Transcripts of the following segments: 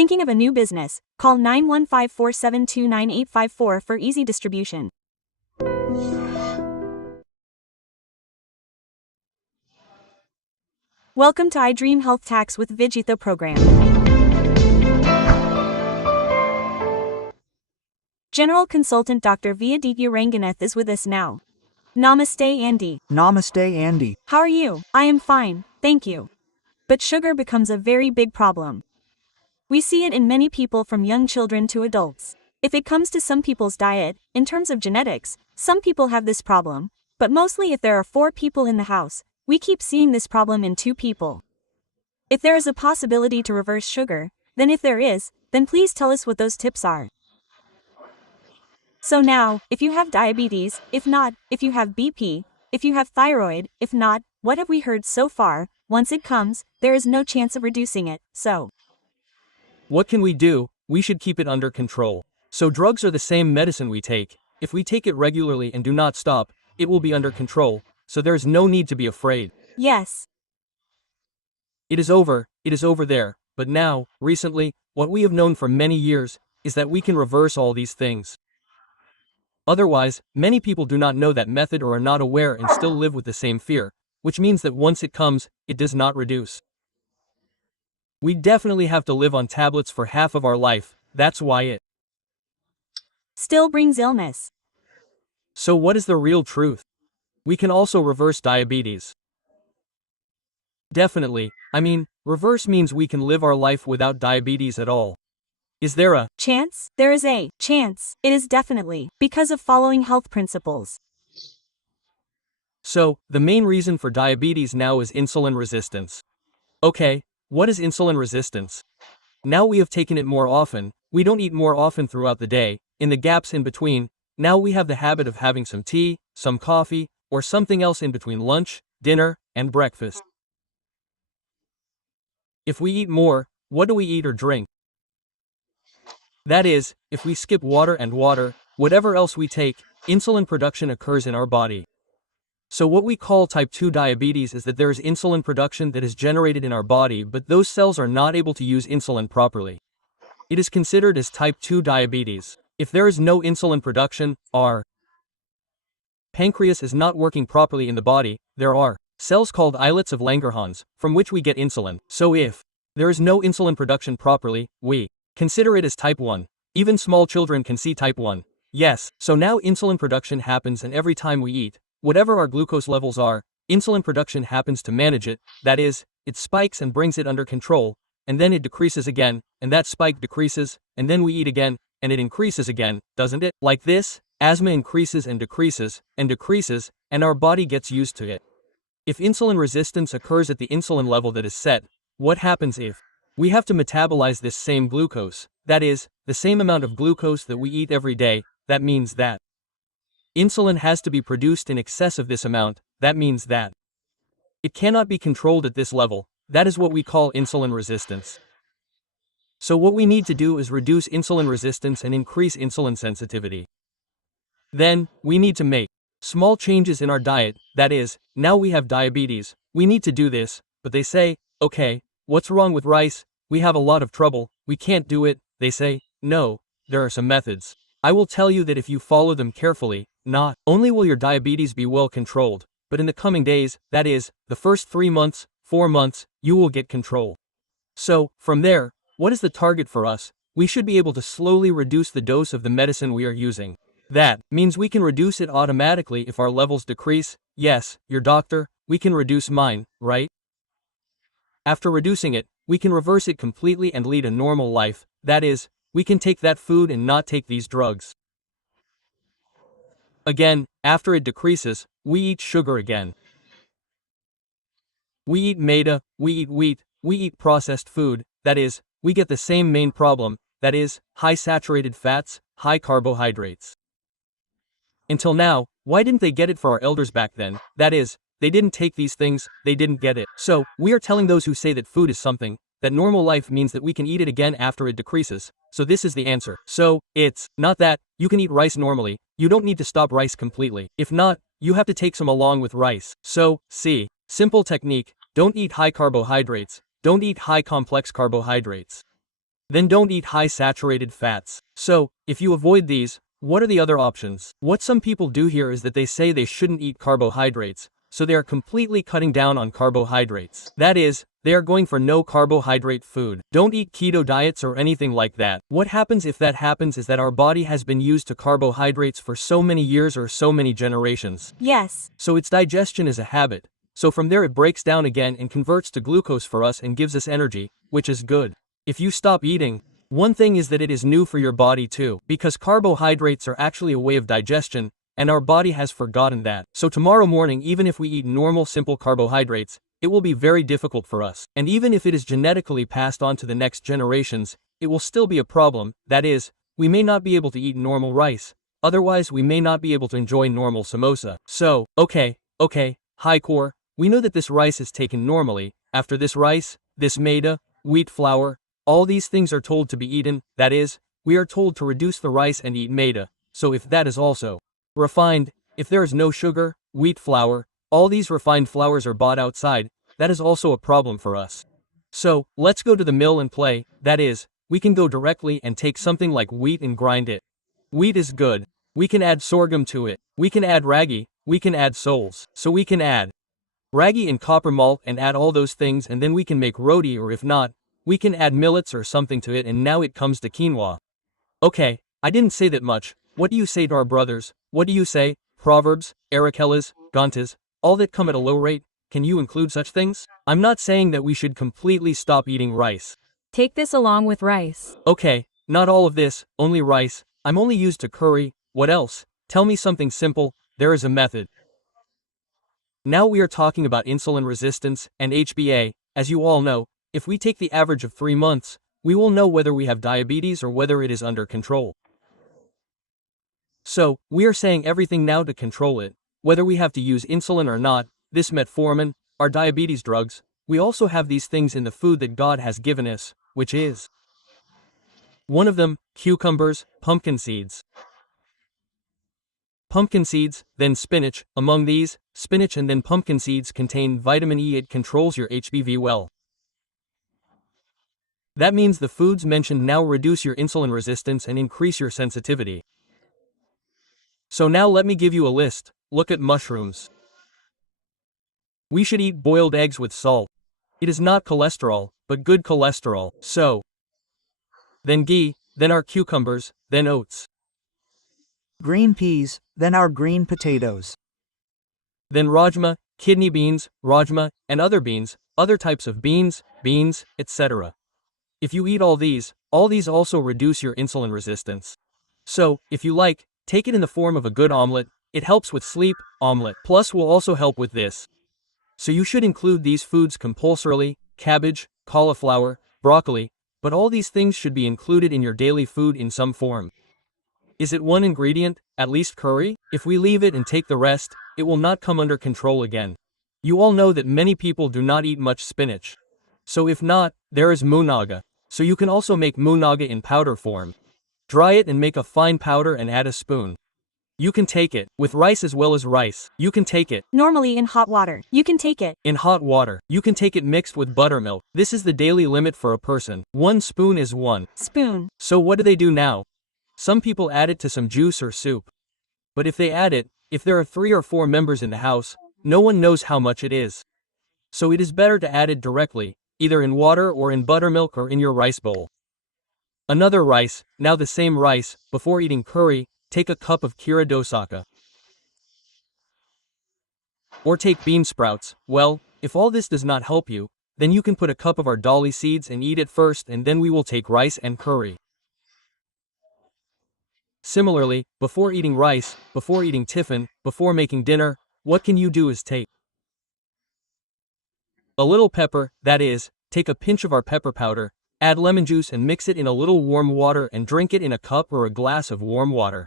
Thinking of a new business? Call 915-472-9854 for easy distribution. Welcome to iDream Health Tax with Vijitha program. General Consultant Dr. Adithya Ranganeth is with us now. Namaste, Andy. Namaste, Andy. How are you? I am fine, thank you. But sugar becomes a very big problem. We see it in many people from young children to adults. If it comes to some people's diet, in terms of genetics, some people have this problem, but mostly if there are 4 people in the house, we keep seeing this problem in 2 people. If there is a possibility to reverse sugar, then if there is, then please tell us what those tips are. So now, if you have diabetes, if not, if you have BP, if you have thyroid, if not, what have we heard so far? Once it comes, there is no chance of reducing it, so what can we do? We should keep it under control. So drugs are the same medicine we take. If we take it regularly and do not stop, it will be under control, so there is no need to be afraid. yes. It is over there, but now, recently, what we have known for many years, is that we can reverse all these things. Otherwise, many people do not know that method or are not aware and still live with the same fear, which means that once it comes, it does not reduce. We definitely have to live on tablets for half of our life, that's why it Still brings illness. So what is the real truth? We can also reverse diabetes. Definitely, reverse means we can live our life without diabetes at all. Is there a chance? There is a chance. It is definitely because of following health principles. So, the main reason for diabetes now is insulin resistance. Okay, what is insulin resistance? Now we have taken it more often, we don't eat more often throughout the day, in the gaps in between, now we have the habit of having some tea, some coffee, or something else in between lunch, dinner, and breakfast. If we eat more, what do we eat or drink? That is, if we skip water and whatever else we take, insulin production occurs in our body. So what we call type 2 diabetes is that there is insulin production that is generated in our body, but those cells are not able to use insulin properly. It is considered as type 2 diabetes. If there is no insulin production, our pancreas is not working properly in the body, there are cells called islets of Langerhans, from which we get insulin. So if there is no insulin production properly, we consider it as type 1. Even small children can see type 1. Yes, so now insulin production happens, and every time we eat, whatever our glucose levels are, insulin production happens to manage it, that is, it spikes and brings it under control, and then it decreases again, and that spike decreases, and then we eat again, and it increases again, doesn't it? Like this, asthma increases and decreases, and our body gets used to it. If insulin resistance occurs at the insulin level that is set, what happens if we have to metabolize this same glucose, that is, the same amount of glucose that we eat every day? That means that insulin has to be produced in excess of this amount, that means that it cannot be controlled at this level, that is what we call insulin resistance. So what we need to do is reduce insulin resistance and increase insulin sensitivity. Then, we need to make small changes in our diet, that is, now we have diabetes, we need to do this, but they say, okay, what's wrong with rice? We have a lot of trouble, we can't do it. They say, no, there are some methods. I will tell you that if you follow them carefully, not only will your diabetes be well controlled, but in the coming days, that is, the first 3 months, 4 months, you will get control. So, from there, what is the target for us? We should be able to slowly reduce the dose of the medicine we are using. That means we can reduce it automatically if our levels decrease. Yes, your doctor, we can reduce mine, right? After reducing it, we can reverse it completely and lead a normal life, that is, we can take that food and not take these drugs. Again, after it decreases, we eat sugar again. We eat maida, we eat wheat, we eat processed food, that is, we get the same main problem, that is, high saturated fats, high carbohydrates. Until now, why didn't they get it for our elders back then? That is, they didn't take these things, they didn't get it. So, we are telling those who say that food is something, that normal life means that we can eat it again after it decreases. So this is the answer. So, it's not that you can eat rice normally, you don't need to stop rice completely. If not, you have to take some along with rice. So, see, simple technique, don't eat high carbohydrates, don't eat high complex carbohydrates. Then don't eat high saturated fats. So, if you avoid these, what are the other options? What some people do here is that they say they shouldn't eat carbohydrates, so they are completely cutting down on carbohydrates. That is, they are going for no carbohydrate food. Don't eat keto diets or anything like that. What happens if that happens is that our body has been used to carbohydrates for so many years or so many generations. Yes. So its digestion is a habit. So from there it breaks down again and converts to glucose for us and gives us energy, which is good. If you stop eating, one thing is that it is new for your body too, because carbohydrates are actually a way of digestion, and our body has forgotten that. So tomorrow morning, even if we eat normal simple carbohydrates, it will be very difficult for us. And even if it is genetically passed on to the next generations, it will still be a problem. That is, we may not be able to eat normal rice. Otherwise, we may not be able to enjoy normal samosa. So, okay, high core, we know that this rice is taken normally. After this rice, this maida, wheat flour, all these things are told to be eaten. That is, we are told to reduce the rice and eat maida. So if that is also refined, if there is no sugar, wheat flour, all these refined flours are bought outside, that is also a problem for us. So, let's go to the mill and play. That is, we can go directly and take something like wheat and grind it. Wheat is good. We can add sorghum to it. We can add ragi. We can add soles. So we can add ragi and copper malt and add all those things, and then we can make roti, or if not, we can add millets or something to it, and now it comes to quinoa. Okay, I didn't say that much. What do you say to our brothers? What do you say? Proverbs, Arakellas, Gantas, all that come at a low rate, can you include such things? I'm not saying that we should completely stop eating rice. Take this along with rice. Okay, not all of this, only rice. I'm only used to curry. What else? Tell me something simple. There is a method. Now we are talking about insulin resistance and HbA. As you all know, if we take the average of 3 months, we will know whether we have diabetes or whether it is under control. So, we are saying everything now to control it, whether we have to use insulin or not, this metformin, our diabetes drugs. We also have these things in the food that God has given us, which is one of them, cucumbers, pumpkin seeds. Pumpkin seeds, then spinach. Among these, spinach and then pumpkin seeds contain vitamin E. It controls your HbV well. That means the foods mentioned now reduce your insulin resistance and increase your sensitivity. So now let me give you a list. Look at mushrooms. We should eat boiled eggs with salt. It is not cholesterol, but good cholesterol. So, then ghee, then our cucumbers, then oats. Green peas, then our green potatoes. Then rajma, kidney beans, rajma, and other beans, other types of beans, etc. If you eat all these also reduce your insulin resistance. So, if you like, take it in the form of a good omelet. It helps with sleep. Omelet plus will also help with this. So you should include these foods compulsorily: cabbage, cauliflower, broccoli, but all these things should be included in your daily food in some form. Is it one ingredient, at least curry? If we leave it and take the rest, it will not come under control again. You all know that many people do not eat much spinach. So if not, there is munaga. So you can also make munaga in powder form. Dry it and make a fine powder and add a spoon. You can take it with rice as well as rice. You can take it Normally in hot water. You can take it in hot water. You can take it mixed with buttermilk. This is the daily limit for a person. 1 spoon is 1 spoon. So what do they do now? Some people add it to some juice or soup. But if they add it, if there are 3 or 4 members in the house, no one knows how much it is. So it is better to add it directly, either in water or in buttermilk or in your rice bowl. Another rice, now the same rice, before eating curry, take a cup of kira dosaka. Or take bean sprouts. Well, if all this does not help you, then you can put a cup of our dali seeds and eat it first, and then we will take rice and curry. Similarly, before eating rice, before eating tiffin, before making dinner, what can you do is take a little pepper, that is, take a pinch of our pepper powder, add lemon juice and mix it in a little warm water and drink it in a cup or a glass of warm water.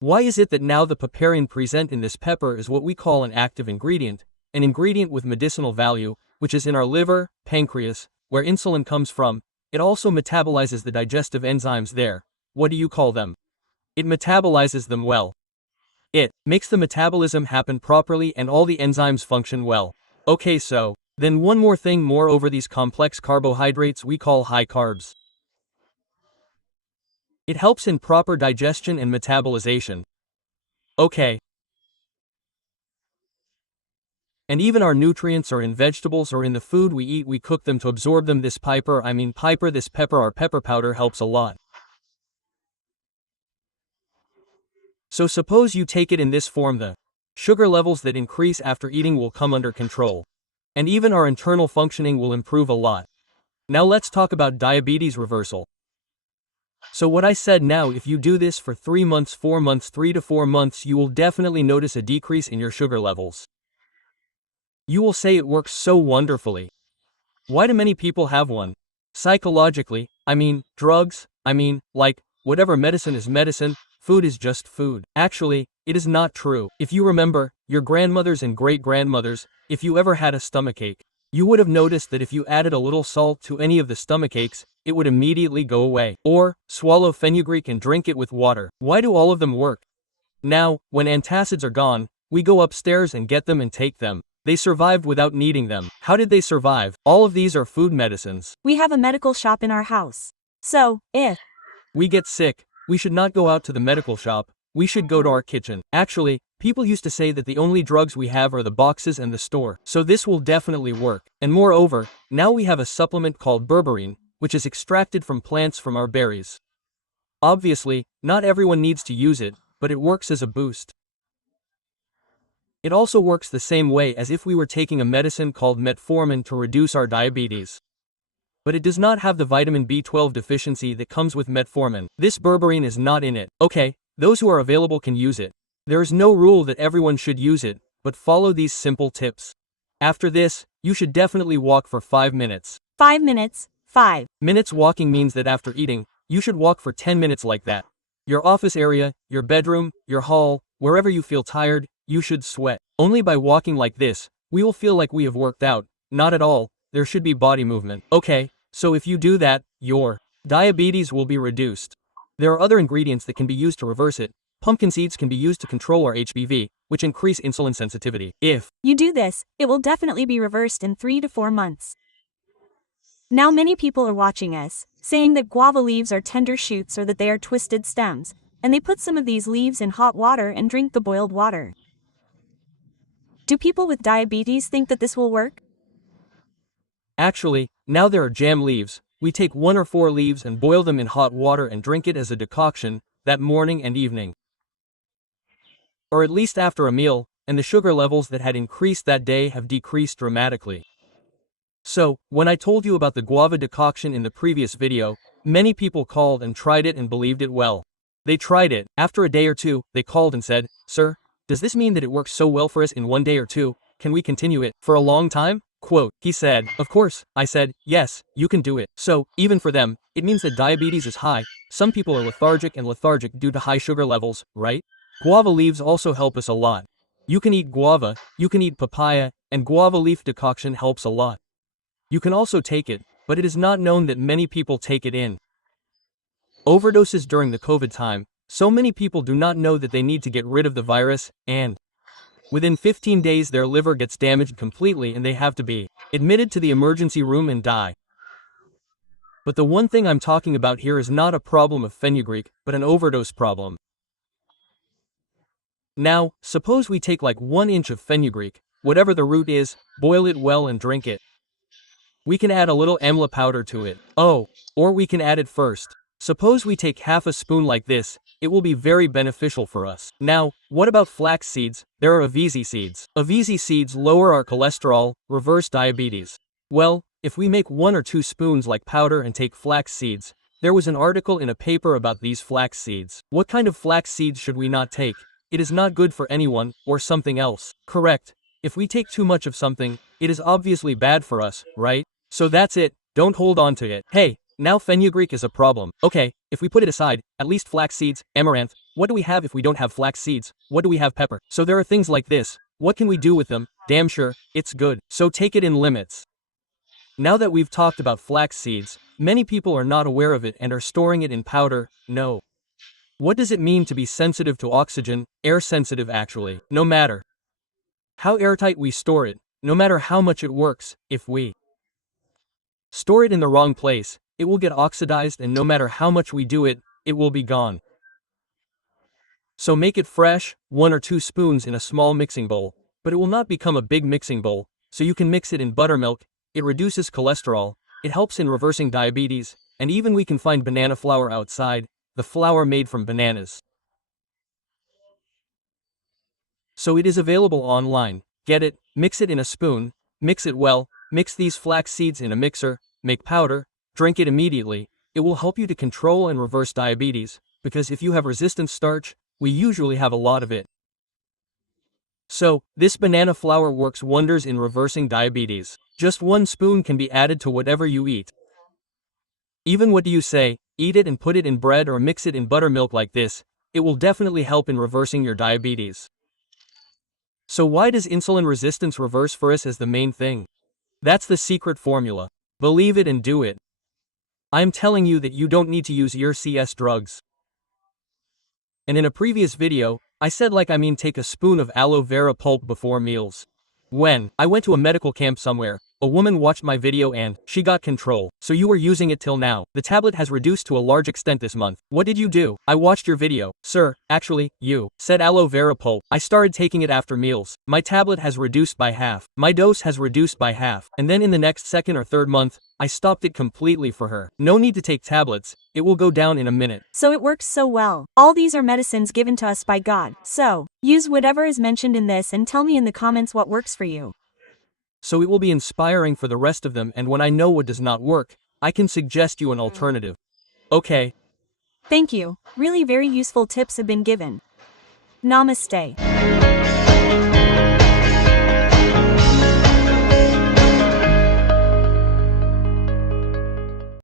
Why is it that now the piperine present in this pepper is what we call an active ingredient, an ingredient with medicinal value, which is in our liver, pancreas, where insulin comes from? It also metabolizes the digestive enzymes there. What do you call them? It metabolizes them well. It makes the metabolism happen properly and all the enzymes function well. Okay, so Then one more thing more over these complex carbohydrates we call high carbs. It helps in proper digestion and metabolization. Okay. And even our nutrients are in vegetables or in the food we eat, we cook them to absorb them. This pepper our pepper powder helps a lot. So suppose you take it in this form, the sugar levels that increase after eating will come under control. And even our internal functioning will improve a lot. Now let's talk about diabetes reversal. So what I said, now if you do this for 3 months, 4 months, 3 to 4 months, you will definitely notice a decrease in your sugar levels. You will say it works so wonderfully. Why do many people have one? Psychologically, drugs, like, whatever medicine is medicine, food is just food. Actually, it is not true. If you remember, your grandmothers and great-grandmothers, if you ever had a stomachache, you would have noticed that if you added a little salt to any of the stomachaches, it would immediately go away. Or, swallow fenugreek and drink it with water. Why do all of them work? Now, when antacids are gone, we go upstairs and get them and take them. They survived without needing them. How did they survive? All of these are food medicines. We have a medical shop in our house. So, if we get sick, we should not go out to the medical shop, we should go to our kitchen. Actually, people used to say that the only drugs we have are the boxes and the store. So this will definitely work. And moreover, now we have a supplement called berberine, which is extracted from plants from our berries. Obviously, not everyone needs to use it, but it works as a boost. It also works the same way as if we were taking a medicine called metformin to reduce our diabetes. But it does not have the vitamin B12 deficiency that comes with metformin. This berberine is not in it. Okay, those who are available can use it. There is no rule that everyone should use it, but follow these simple tips. After this, you should definitely walk for 5 minutes. 5 minutes, 5 minutes walking means that after eating, you should walk for 10 minutes like that. Your office area, your bedroom, your hall, wherever you feel tired, you should sweat. Only by walking like this, we will feel like we have worked out. Not at all, there should be body movement. Okay, so if you do that, your diabetes will be reduced. There are other ingredients that can be used to reverse it. Pumpkin seeds can be used to control our HBV, which increase insulin sensitivity. If you do this, it will definitely be reversed in 3 to 4 months. Now many people are watching us, saying that guava leaves are tender shoots or that they are twisted stems, and they put some of these leaves in hot water and drink the boiled water. Do people with diabetes think that this will work? Actually, now there are jam leaves. We take 1 or 4 leaves and boil them in hot water and drink it as a decoction, that morning and evening. Or at least after a meal, and the sugar levels that had increased that day have decreased dramatically. So, when I told you about the guava decoction in the previous video, many people called and tried it and believed it well. They tried it. After a day or two, they called and said, "Sir, does this mean that it works so well for us in 1 day or 2? Can we continue it for a long time?" Quote, he said, "Of course." I said, "Yes, you can do it." So, even for them, it means that diabetes is high. Some people are lethargic due to high sugar levels, right? Guava leaves also help us a lot. You can eat guava, you can eat papaya, and guava leaf decoction helps a lot. You can also take it, but it is not known that many people take it in overdoses during the COVID time. So many people do not know that they need to get rid of the virus, and within 15 days their liver gets damaged completely and they have to be admitted to the emergency room and die. But the one thing I'm talking about here is not a problem of fenugreek, but an overdose problem. Now, suppose we take like 1 inch of fenugreek, whatever the root is, boil it well and drink it. We can add a little amla powder to it. Oh, or we can add it first. Suppose we take half a spoon like this, it will be very beneficial for us. Now, what about flax seeds? There are avisi seeds. Avisi seeds lower our cholesterol, reverse diabetes. Well, if we make 1 or 2 spoons like powder and take flax seeds, there was an article in a paper about these flax seeds. What kind of flax seeds should we not take? It is not good for anyone, or something else. Correct. If we take too much of something, it is obviously bad for us, right? So that's it, don't hold on to it. Hey, now fenugreek is a problem. Okay, if we put it aside, at least flax seeds, amaranth, what do we have if we don't have flax seeds? What do we have? Pepper. So there are things like this. What can we do with them? Damn sure, it's good. So take it in limits. Now that we've talked about flax seeds, many people are not aware of it and are storing it in powder. No. What does it mean to be sensitive to oxygen? Air sensitive actually. No matter how airtight we store it, no matter how much it works. If we store it in the wrong place, it will get oxidized, and no matter how much we do it, it will be gone. So make it fresh, 1 or 2 spoons in a small mixing bowl, but it will not become a big mixing bowl, so you can mix it in buttermilk. It reduces cholesterol, it helps in reversing diabetes, and even we can find banana flour outside, the flour made from bananas. So it is available online. Get it, mix it in a spoon, mix it well, mix these flax seeds in a mixer, make powder, drink it immediately. It will help you to control and reverse diabetes, because if you have resistant starch, we usually have a lot of it. So, this banana flour works wonders in reversing diabetes. Just 1 spoon can be added to whatever you eat. Even what do you say, eat it and put it in bread or mix it in buttermilk like this, it will definitely help in reversing your diabetes. So why does insulin resistance reverse for us as the main thing? That's the secret formula. Believe it and do it. I'm telling you that you don't need to use your CS drugs. And in a previous video, I said take a spoon of aloe vera pulp before meals. When I went to a medical camp somewhere, a woman watched my video and she got control. So you were using it till now. The tablet has reduced to a large extent this month. What did you do? I watched your video. Sir, actually, you said aloe vera pulp. I started taking it after meals. My tablet has reduced by half. My dose has reduced by half. And then in the next 2nd or 3rd month, I stopped it completely for her. No need to take tablets. It will go down in a minute. So it works so well. All these are medicines given to us by God. So, use whatever is mentioned in this and tell me in the comments what works for you. So it will be inspiring for the rest of them, and when I know what does not work, I can suggest you an alternative. Okay. Thank you. Really very useful tips have been given. Namaste.